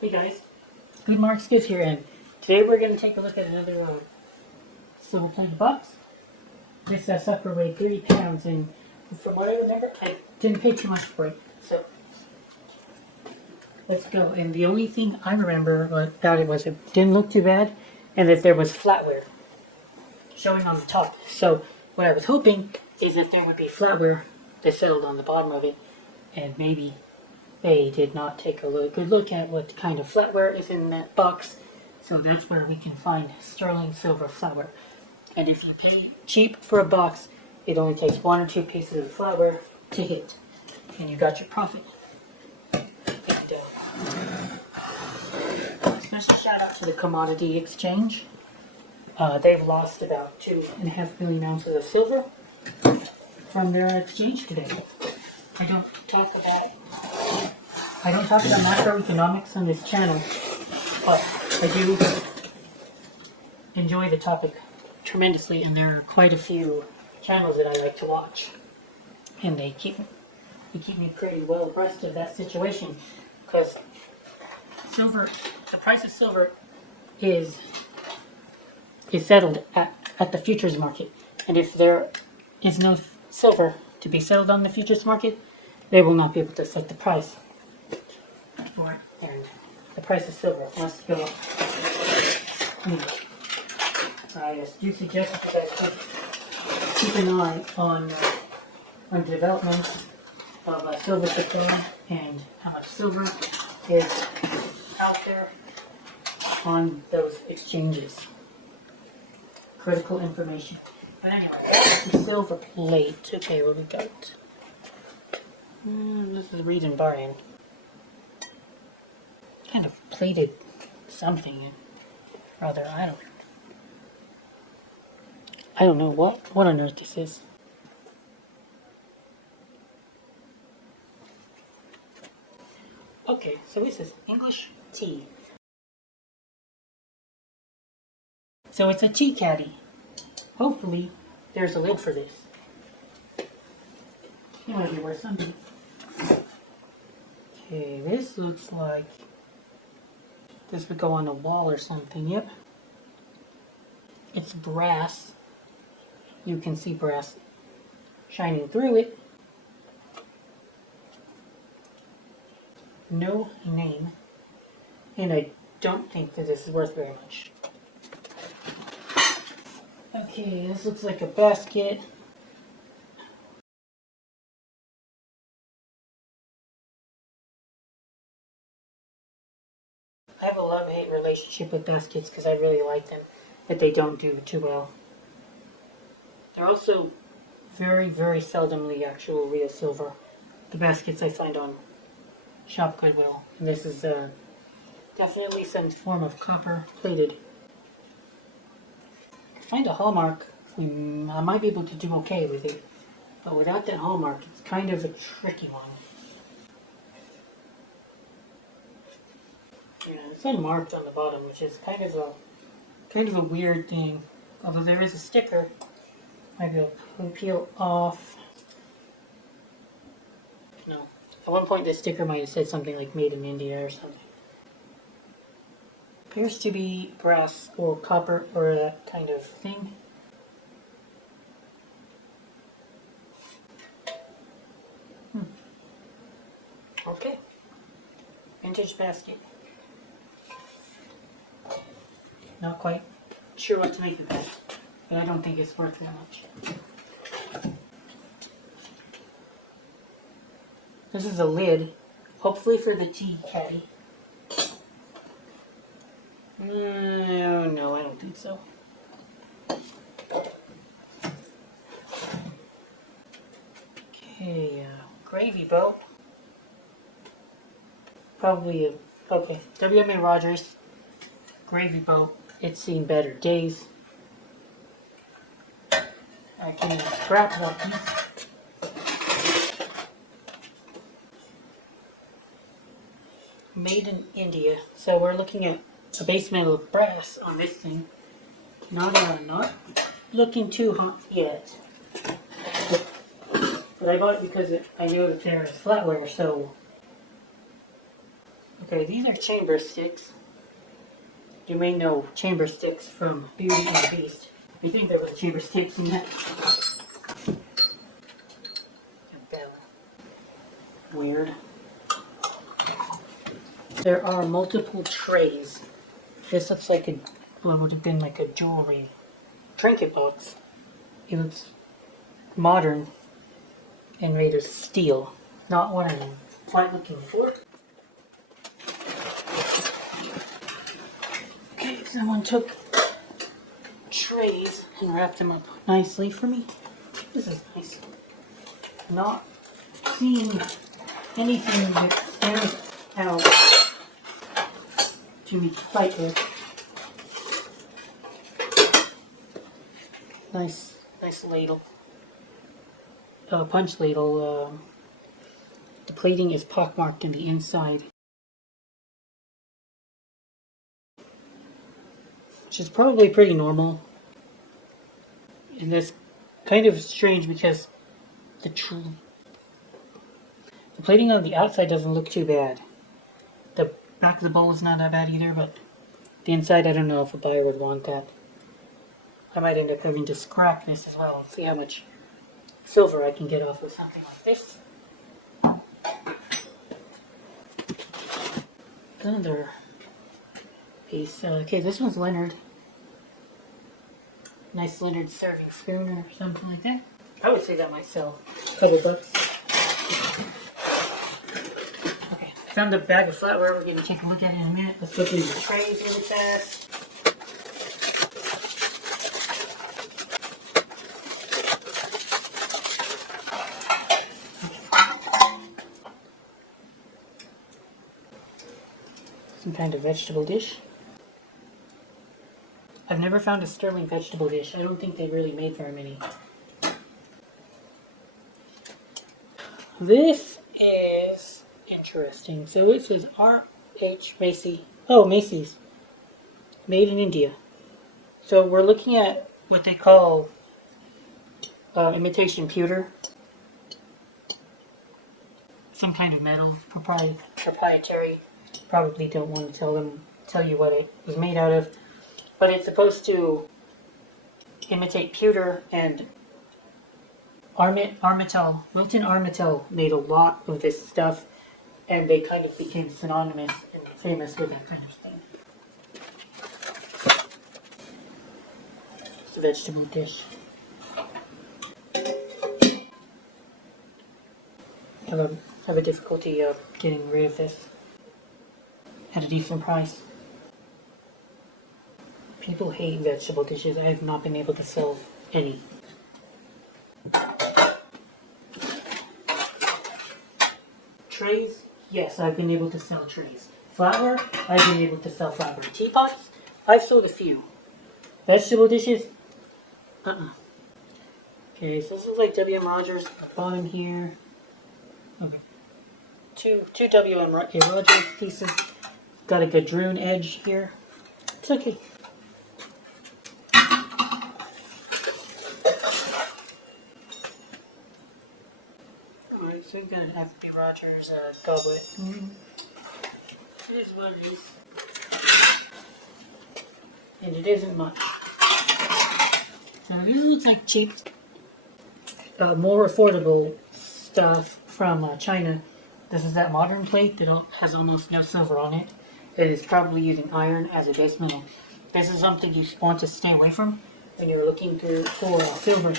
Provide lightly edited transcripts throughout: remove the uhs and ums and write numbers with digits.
Hey guys, Good Mark Skiff here, and today we're going to take a look at another Silverplate box. This sucker weighed 30 pounds, and from what I remember, I didn't pay too much for it. So let's go. And the only thing I remember about it was it didn't look too bad, and that there was flatware showing on the top. So what I was hoping is that there would be flatware that settled on the bottom of it, and maybe they did not take a good look at what kind of flatware is in that box, so that's where we can find sterling silver flatware. And if you pay cheap for a box, it only takes 1 or 2 pieces of flatware to hit, and you got your profit. And special shout out to the Commodity Exchange. They've lost about 2.5 million ounces of silver from their exchange today. I don't talk about macroeconomics on this channel, but I do enjoy the topic tremendously, and there are quite a few channels that I like to watch, and they keep me pretty well abreast of that situation, because the price of silver is settled at the futures market, and if there is no silver to be settled on the futures market, they will not be able to set the price for it, and the price of silver must go up. I do suggest that you guys keep an eye on developments of silver supply and how much silver is out there on those exchanges. Critical information. But anyway, the Silverplate. Okay, what we got? This is read and barring. Kind of plated something. Rather, I don't know what on earth this is. Okay, so this is English tea. So it's a tea caddy. Hopefully, there's a lid for this. It might be worth something. Okay, this looks like this would go on a wall or something. Yep. It's brass. You can see brass shining through it. No name. And I don't think that this is worth very much. Okay, this looks like a basket. I have a love-hate relationship with baskets because I really like them, but they don't do too well. They're also very, very seldomly actual real silver. The baskets I find on Shop Goodwill. And this is definitely some form of copper plated. If I find a hallmark, I might be able to do okay with it. But without that hallmark, it's kind of a tricky one. Yeah, it's unmarked on the bottom, which is kind of a weird thing. Although there is a sticker, might be able to peel off. No. At one point, the sticker might have said something like "Made in India" or something. Appears to be brass or copper or that kind of thing. Okay. Vintage basket. Not quite sure what to make of that. And I don't think it's worth that much. This is a lid, hopefully for the tea caddy. No, I don't think so. Okay, gravy boat. Probably okay. WMA Rogers gravy boat. It's seen better days. I can scrap one. Made in India. So we're looking at a base metal of brass on this thing. Not looking too hot yet. But I bought it because I know that there is flatware, so Okay, these are chamber sticks. You may know chamber sticks from Beauty and the Beast. I think there were chamber sticks in that. Weird. There are multiple trays. This looks like what would have been like a jewelry trinket box. It looks modern and made of steel. Not what I'm quite looking for. Okay, someone took trays and wrapped them up nicely for me. This is nice. Not seeing anything that stands out to me to fight with. Nice ladle. Punch ladle. The plating is pockmarked in the inside, which is probably pretty normal. And that's kind of strange because the plating on the outside doesn't look too bad. The back of the bowl is not that bad either, but the inside, I don't know if a buyer would want that. I might end up having to scrap this as well and see how much silver I can get off with something like this. Another piece. Okay, this one's Leonard. Nice Leonard serving spoon or something like that. I would say that might sell a couple bucks. Okay, found a bag of flatware. We're going to take a look at it in a minute. Let's go through the trays really fast. Some kind of vegetable dish. I've never found a sterling vegetable dish. I don't think they really made very many. This is interesting. So it says R.H. Macy. Oh, Macy's. Made in India. So we're looking at what they call imitation pewter. Some kind of metal. Proprietary. Probably don't want to tell you what it was made out of. But it's supposed to imitate pewter, and Armitel. Wilton Armitel made a lot of this stuff, and they kind of became synonymous and famous with that kind of thing. It's a vegetable dish. Have a difficulty getting rid of this at a decent price. People hate vegetable dishes. I have not been able to sell any. Trays? Yes, I've been able to sell trays. Flour? I've been able to sell flour. Teapots? I've sold a few. Vegetable dishes? Okay, so this is like W.M. Rogers at the bottom here. Okay. Two W.M. Rogers pieces. Got a Gadroon edge here. It's okay. Alright, so we've got an F.B. Rogers goblet. It is what it is. And it isn't much. So this looks like cheap, more affordable stuff from China. This is that modern plate that has almost no silver on it. It is probably using iron as a base metal. This is something you want to stay away from when you're looking for a silver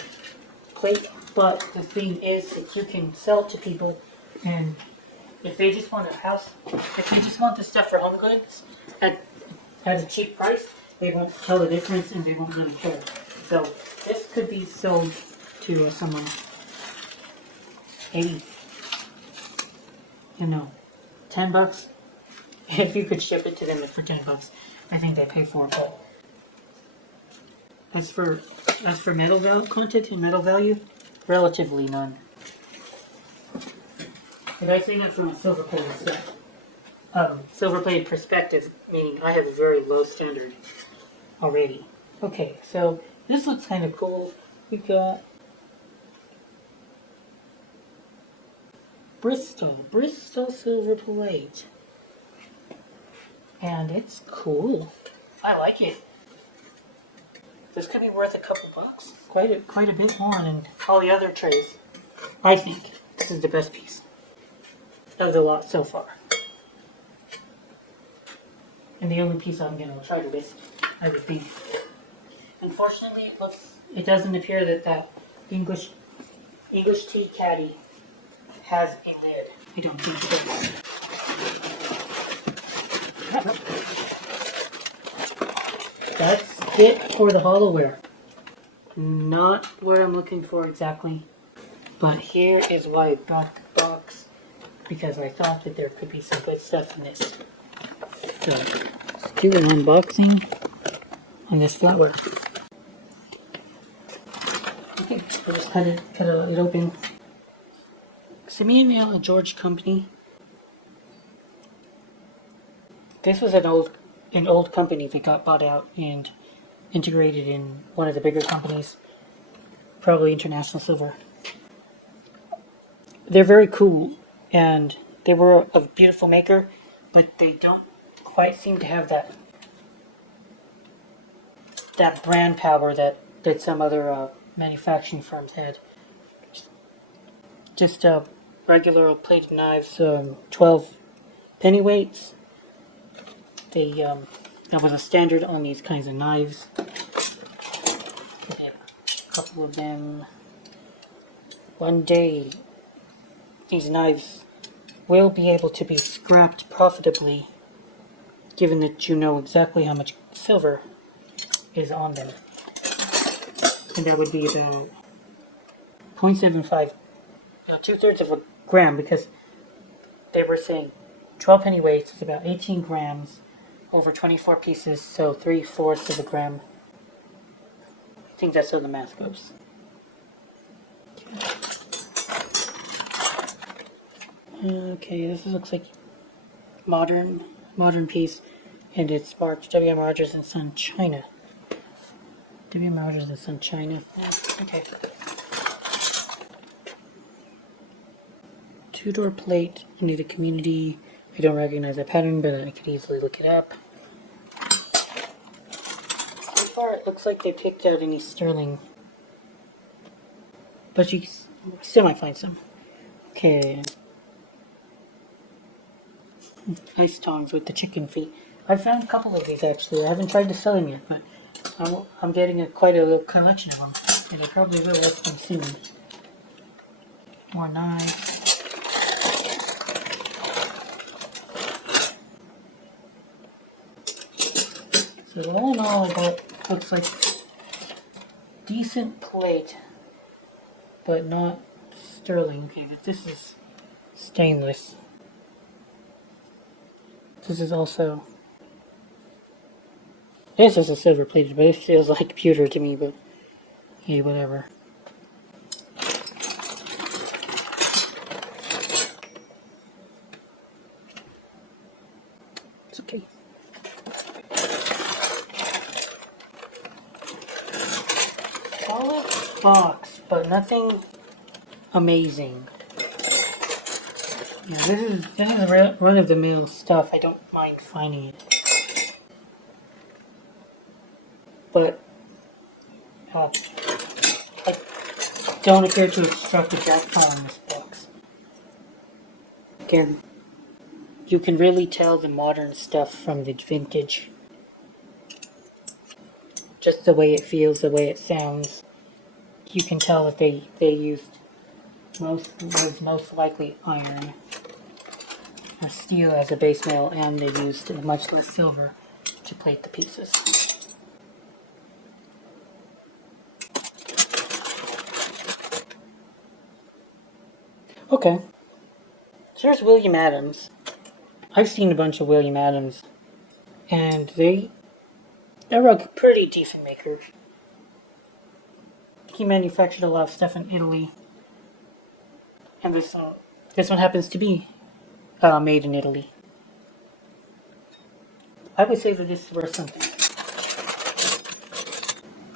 plate. But the thing is that you can sell it to people, and if they just want this stuff for home goods at a cheap price, they won't tell the difference and they won't really care. So this could be sold to someone. Maybe, $10. If you could ship it to them for $10, I think they pay for it. But as for metal content and metal value, relatively none. Did I say that from a silverplate perspective, meaning I have a very low standard already. Okay, so this looks kind of cool. We got Bristol silver plate. And it's cool. I like it. This could be worth a couple bucks. Quite a bit more than all the other trays. I think this is the best piece of the lot so far. And the only piece I'm going to try to list as a thing. Unfortunately, it doesn't appear that English tea caddy has a lid. I don't think so. That's it for the hollowware. Not what I'm looking for exactly. But here is why I bought the box. Because I thought that there could be some good stuff in this. So, let's do an unboxing on this flatware. Okay, we'll just cut it open. Simeon and George Company. This was an old company that got bought out and integrated in one of the bigger companies, probably International Silver. They're very cool, and they were a beautiful maker, but they don't quite seem to have that brand power that some other manufacturing firms had. Just regular plated knives, 12 pennyweights. That was a standard on these kinds of knives. We have a couple of them. One day, these knives will be able to be scrapped profitably, given that you know exactly how much silver is on them. And that would be about 0.75, 2/3 of a gram, because they were saying 12 pennyweights is about 18 grams over 24 pieces, so 3/4 of a gram. I think that's how the math goes. Okay, this looks like modern piece, and it's marked W.M. Rogers and Son, China. W.M. Rogers and Son, China. Okay. Two-door plate into the community. I don't recognize that pattern, but I could easily look it up. So far, it looks like they picked out any sterling, but you still might find some. Okay. Ice tongs with the chicken feet. I found a couple of these actually. I haven't tried to sell them yet, but I'm getting quite a little collection of them, and I probably will list them soon. More knives. So all in all, it looks like decent plate, but not sterling. Okay, but this is stainless. This is also... This is a silver plated, but it feels like pewter to me, but hey, whatever. It's okay. Solid box, but nothing amazing. Yeah, this is run-of-the-mill stuff. I don't mind finding it. But I don't appear to have struck a jackpot on this box. Again, you can really tell the modern stuff from the vintage. Just the way it feels, the way it sounds. You can tell that they used most likely iron or steel as a base metal, and they used much less silver to plate the pieces. Okay, so here's William Adams. I've seen a bunch of William Adams, and they're a pretty decent maker. He manufactured a lot of stuff in Italy, and this one happens to be made in Italy. I would say that this is worth something.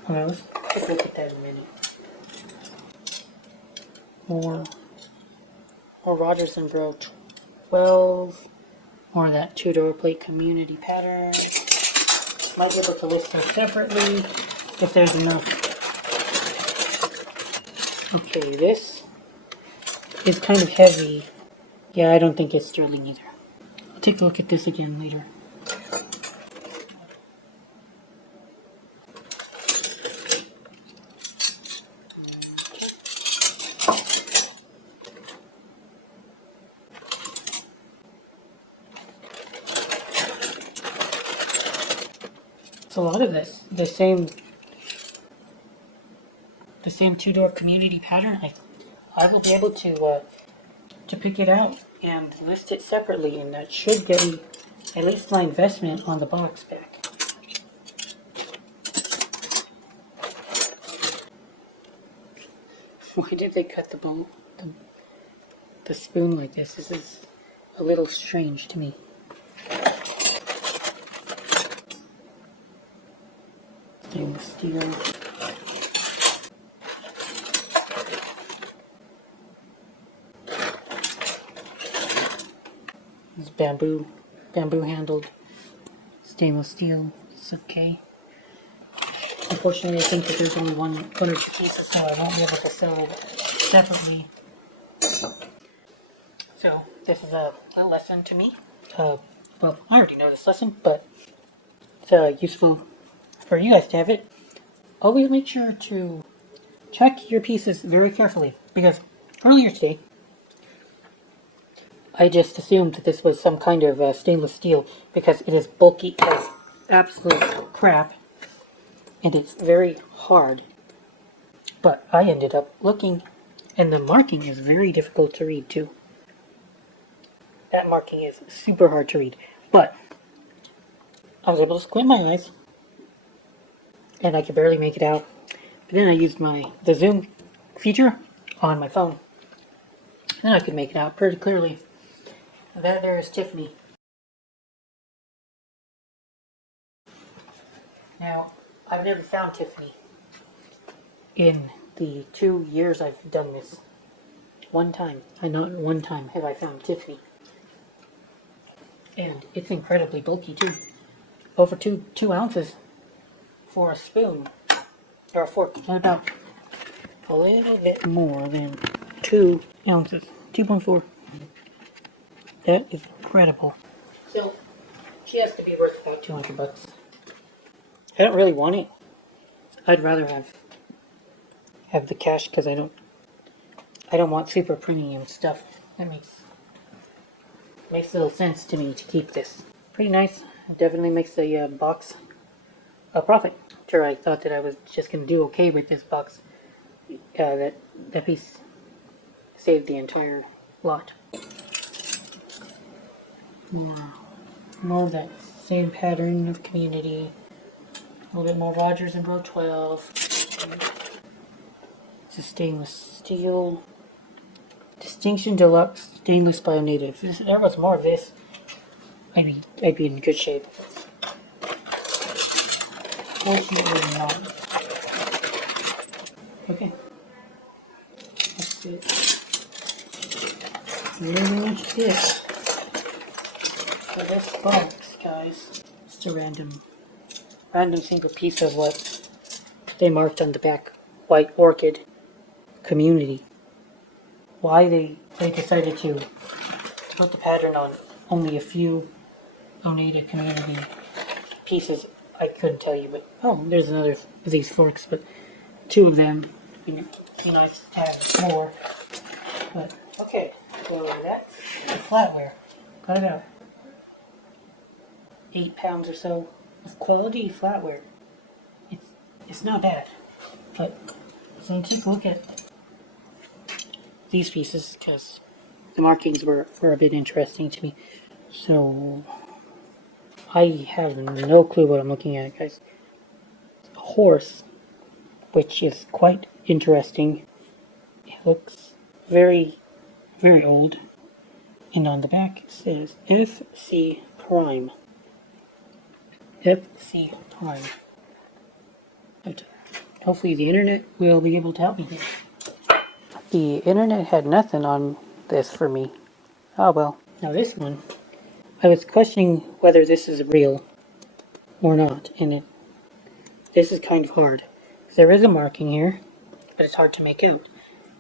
Okay, let's take a look at that in a minute. More Rogers and Bro 12 More of that two-door plate community pattern. Might be able to list them separately if there's enough. Okay, this is kind of heavy. Yeah, I don't think it's sterling either. I'll take a look at this again later. It's a lot of this. The same two-door community pattern. I will be able to pick it out and list it separately, and that should get me at least my investment on the box back. Why did they cut the spoon like this? This is a little strange to me. Stainless steel. This bamboo handled stainless steel. It's okay. Unfortunately, I think that there's only one or two pieces, so I won't be able to sell it separately. So this is a little lesson to me. Well, I already know this lesson, but it's useful for you guys to have it. Always make sure to check your pieces very carefully, because earlier today I just assumed that this was some kind of stainless steel because it is bulky as absolute crap and it's very hard. But I ended up looking, and the marking is very difficult to read too. That marking is super hard to read, but I was able to squint my eyes and I could barely make it out. But then I used the zoom feature on my phone and then I could make it out pretty clearly. There is Tiffany. Now, I've never found Tiffany in the 2 years I've done this. Not one time have I found Tiffany. And it's incredibly bulky too. Over 2 ounces for a spoon. Or a fork. About a little bit more than 2 ounces. 2.4. That is incredible. So, she has to be worth about $200. I don't really want it. I'd rather have the cash because I don't want super premium stuff. That makes little sense to me to keep this. Pretty nice. It definitely makes the box a profit. Sure, I thought that I was just gonna do okay with this box. That piece saved the entire lot. More of that same pattern of community. A little bit more Rogers and Bro 12. It's a stainless steel. Distinction Deluxe Stainless Bio-Native. If there was more of this, I'd be in good shape. Fortunately not. Okay. That's it. Very much it. For this box, guys. Just a random single piece of what they marked on the back. White Orchid Community. Why they decided to put the pattern on only a few donated community pieces, I couldn't tell you. But oh, there's another of these forks, but 2 of them. Be nice to have more. But okay, so that's the flatware. Got about 8 pounds or so of quality flatware. It's not bad. But so take a look at these pieces because the markings were a bit interesting to me. So I have no clue what I'm looking at, guys. A horse, which is quite interesting. It looks very, very old. And on the back it says FC Prime. FC Prime. But hopefully the internet will be able to help me here. The internet had nothing on this for me. Oh well. Now this one, I was questioning whether this is real or not, and this is kind of hard. There is a marking here, but it's hard to make out.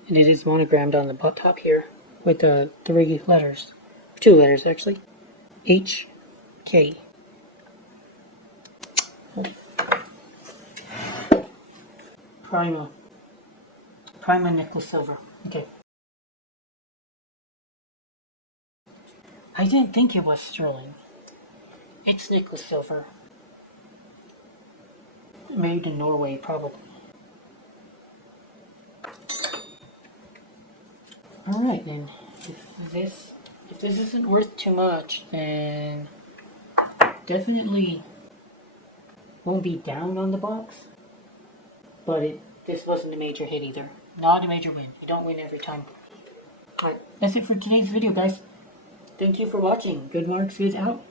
And it is monogrammed on the top here with the 3 letters. 2 letters, actually. H, K. Prima. Prima nickel silver. Okay. I didn't think it was sterling. It's nickel silver. Made in Norway, probably. Alright, then. If this isn't worth too much, then definitely won't be down on the box. But this wasn't a major hit either. Not a major win. You don't win every time. Alright, that's it for today's video, guys. Thank you for watching. Good Marks is out.